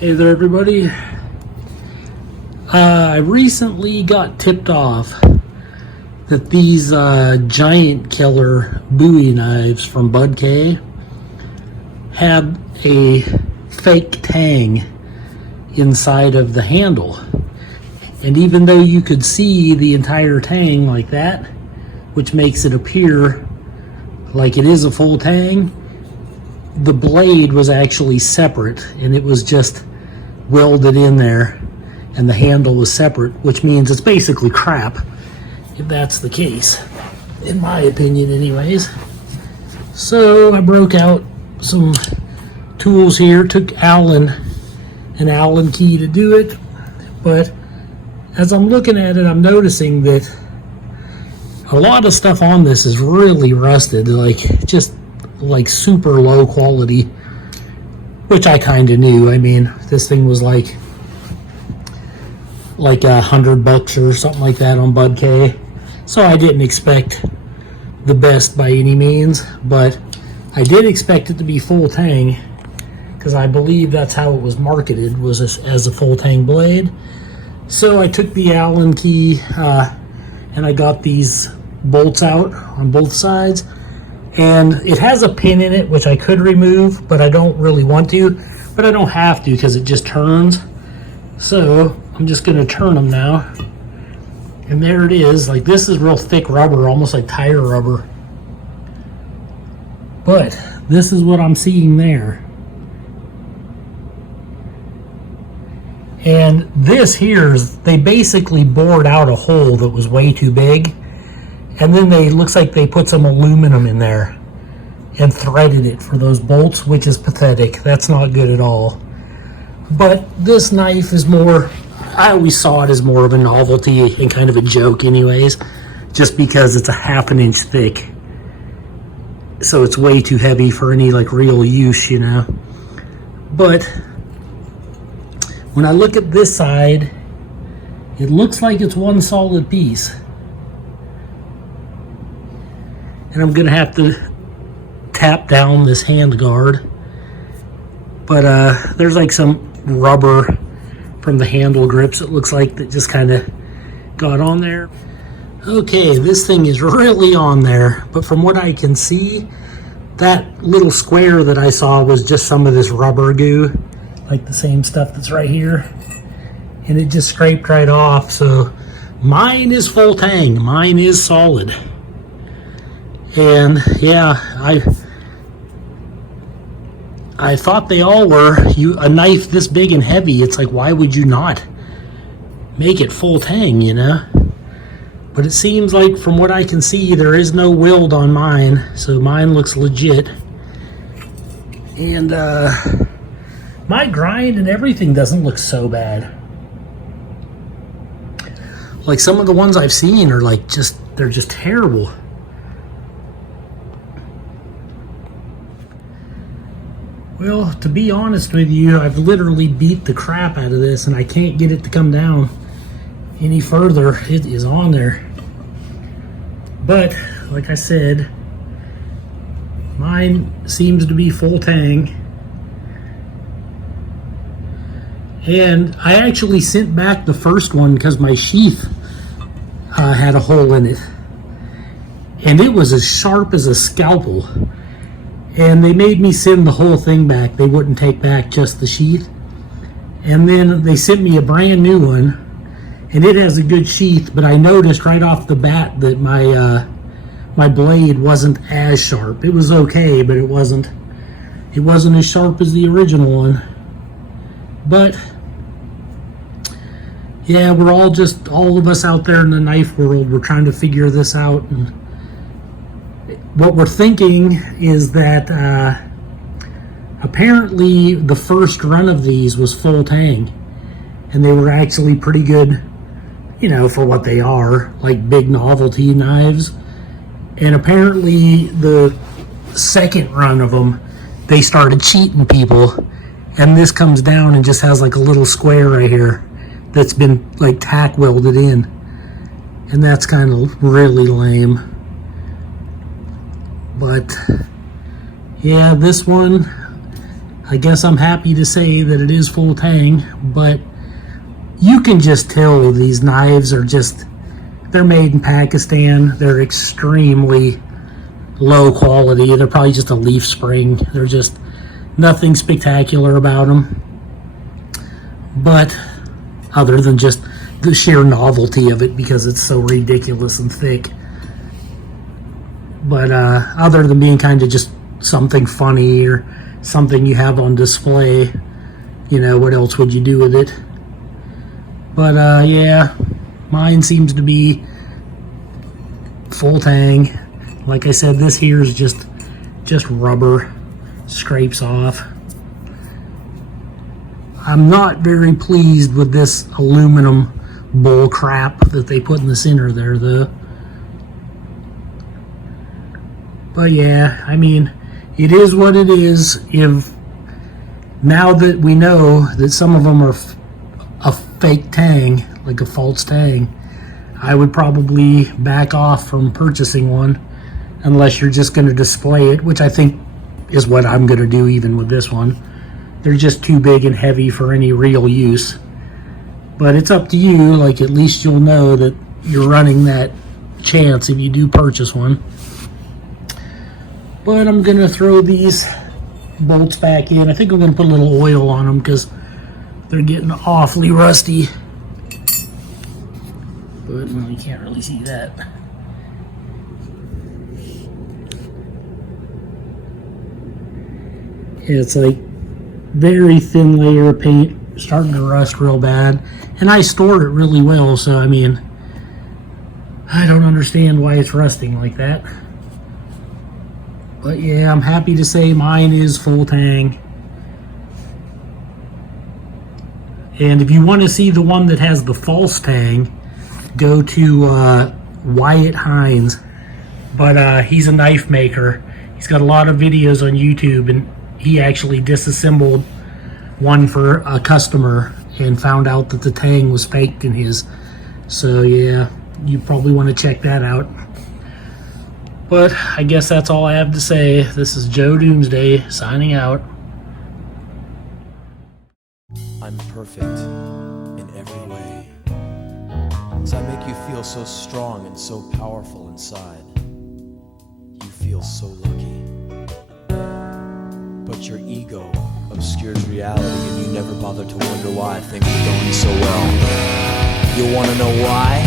Hey there everybody. I recently got tipped off that these Giant Killer Bowie knives from BudK had a fake tang inside of the handle. And even though you could see the entire tang like that, which makes it appear like it is a full tang, the blade was actually separate and it was just welded in there, and the handle was separate, which means it's basically crap, if that's the case, in my opinion anyways. So I broke out some tools here, took an Allen key to do it, but as I'm looking at it, I'm noticing that a lot of stuff on this is really rusted, just super low quality, which I kind of knew. I mean, this thing was like $100 or something like that on BudK, so I didn't expect the best by any means, but I did expect it to be Full-Tang, because I believe that's how it was marketed, was as a Full-Tang blade. So I took the Allen key and I got these bolts out on both sides, and it has a pin in it which I could remove, but I don't really want to, but I don't have to because it just turns. So I'm just going to turn them now, and there it is. Like, this is real thick rubber, almost like tire rubber, but this is what I'm seeing there. And this here is, they basically bored out a hole that was way too big, and then looks like they put some aluminum in there and threaded it for those bolts, which is pathetic. That's not good at all. But this knife is more, I always saw it as more of a novelty and kind of a joke anyways, just because it's a ½ inch thick. So it's way too heavy for any real use, you know. But when I look at this side, it looks like it's one solid piece. And I'm gonna have to tap down this hand guard. But there's some rubber from the handle grips, it looks like, that just kind of got on there. Okay, this thing is really on there, but from what I can see, that little square that I saw was just some of this rubber goo, like the same stuff that's right here, and it just scraped right off. So mine is Full-Tang, mine is solid. And yeah, I thought they all were. A knife this big and heavy, it's like, why would you not make it Full-Tang, you know? But it seems like, from what I can see, there is no weld on mine, so mine looks legit. And my grind and everything doesn't look so bad. Like, some of the ones I've seen are they're just terrible. Well, to be honest with you, I've literally beat the crap out of this and I can't get it to come down any further. It is on there. But, like I said, mine seems to be Full-Tang. And I actually sent back the first one because my sheath had a hole in it. And it was as sharp as a scalpel. And they made me send the whole thing back. They wouldn't take back just the sheath. And then they sent me a brand new one. And it has a good sheath, but I noticed right off the bat that my blade wasn't as sharp. It was okay, but it wasn't as sharp as the original one. But yeah, we're all of us out there in the knife world, we're trying to figure this out. And what we're thinking is that apparently the first run of these was Full-Tang, and they were actually pretty good, you know, for what they are, like big novelty knives. And apparently the second run of them, they started cheating people, and this comes down and just has a little square right here that's been tack welded in, and that's kind of really lame. But yeah, this one, I guess I'm happy to say that it is Full-Tang, but you can just tell these knives are just, they're made in Pakistan. They're extremely low quality. They're probably just a leaf spring. They're just nothing spectacular about them. But other than just the sheer novelty of it because it's so ridiculous and thick. But other than being kind of just something funny or something you have on display, you know, what else would you do with it? But yeah, mine seems to be Full-Tang. Like I said, this here is just rubber, scrapes off. I'm not very pleased with this aluminum bull crap that they put in the center there, though. But yeah, I mean, it is what it is. If now that we know that some of them are a fake tang, like a false tang, I would probably back off from purchasing one unless you're just going to display it, which I think is what I'm going to do even with this one. They're just too big and heavy for any real use. But it's up to you. Like, at least you'll know that you're running that chance if you do purchase one. But I'm going to throw these bolts back in. I think I'm going to put a little oil on them because they're getting awfully rusty. But well, you can't really see that. Yeah, it's like very thin layer of paint, starting to rust real bad. And I stored it really well, so I mean, I don't understand why it's rusting like that. But yeah, I'm happy to say mine is Full-Tang. And if you want to see the one that has the false tang, go to Wyatt Hines. But he's a knife maker. He's got a lot of videos on YouTube, and he actually disassembled one for a customer and found out that the tang was faked in his. So yeah, you probably want to check that out. But I guess that's all I have to say. This is Joe Doomsday signing out. I'm perfect in every way. So I make you feel so strong and so powerful inside. You feel so lucky. But your ego obscures reality and you never bother to wonder why things are going so well. You wanna know why?